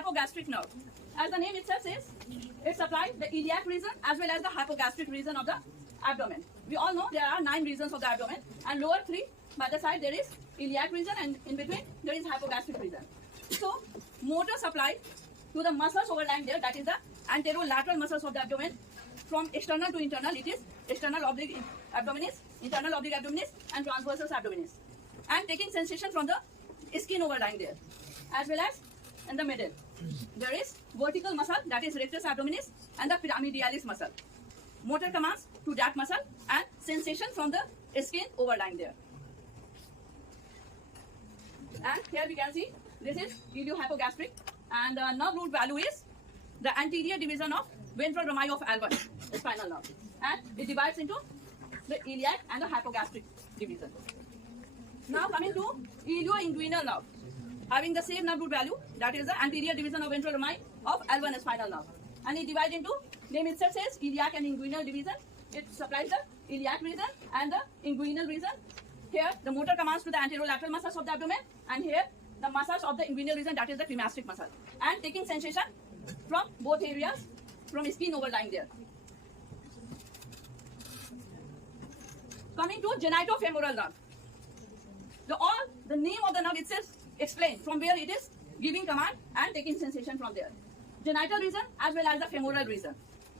hypogastric nerve. As the name itself says, it supplies the iliac region as well as the hypogastric region of the abdomen. We all know there are 9 regions of the abdomen, and lower 3 by the side there is iliac region, and in between there is hypogastric region. So motor supply to the muscles overlying there, that is the anterolateral muscles of the abdomen. From external to internal, it is external oblique abdominis, internal oblique abdominis, and transversus abdominis. And taking sensation from the skin overlying there, as well as in the middle. There is vertical muscle, that is rectus abdominis, and the pyramidalis muscle. Motor commands to that muscle and sensation from the skin overlying there. And here we can see this is iliohypogastric, and the nerve root value is the anterior division of ventral rami of L1, the spinal nerve, and it divides into the iliac and the hypogastric division. Now coming to ilioinguinal nerve, having the same nerve root value, that is the anterior division of ventral rami of L1 spinal nerve, and it divides into, name itself says, iliac and inguinal division. It supplies the iliac region and the inguinal region. Here the motor commands to the anterolateral muscles of the abdomen, and here the muscles of the inguinal region, that is the cremasteric muscle, and taking sensation from both areas from skin overlying there. Coming to genitofemoral nerve. The name of the nerve itself explains from where it is giving command and taking sensation from there. Genital region as well as the femoral region.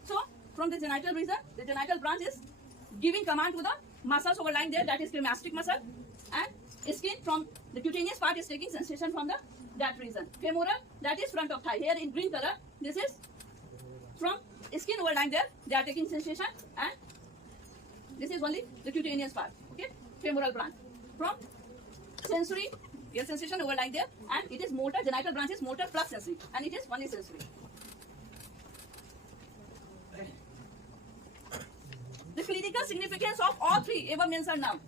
So from the genital region, the genital branch is giving command to the muscles overlying there, that is cremasteric muscle, and skin from the cutaneous part is taking sensation from that region. Femoral, that is front of thigh. Here in green color, this is from skin overlying there, they are taking sensation, and this is only the cutaneous part. Okay, femoral branch. From sensory, your sensation overlying there, and it is motor. Genital branch is motor plus sensory, and it is only sensory. The clinical significance of all 3 above mentioned nerves.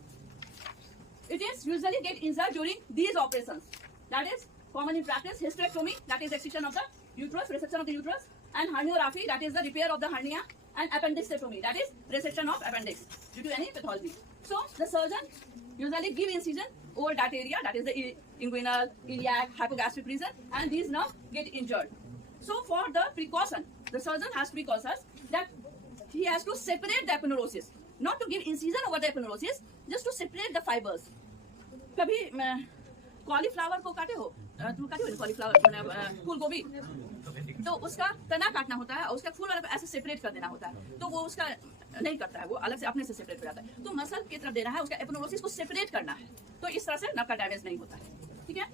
It is usually get injured during these operations. That is common in practice: hysterectomy, that is excision of the uterus, resection of the uterus, and herniorrhaphy, that is the repair of the hernia, and appendectomy, that is resection of appendix due to any pathology. So the surgeon usually give incision over that area, that is the inguinal, iliac, hypogastric region, and these nerves get injured. So for the precaution, the surgeon has to be cautious that he has to separate the aponeurosis, not to give incision over the aponeurosis, just to separate the fibers. कभी cauliflower को काटे हो, तुम काटे हो cauliflower, फूल गोभी, तो उसका तना काटना होता है और उसका फूल वाला ऐसे सेपरेट कर देना होता है, तो वो उसका नहीं करता है, वो अलग से अपने से सेपरेट हो जाता है. तो मसल की तरफ देना है, उसका एपोनेुरोसिस को सेपरेट करना है, तो इस तरह से नर्व का डैमेज नहीं होता है. ठीक है.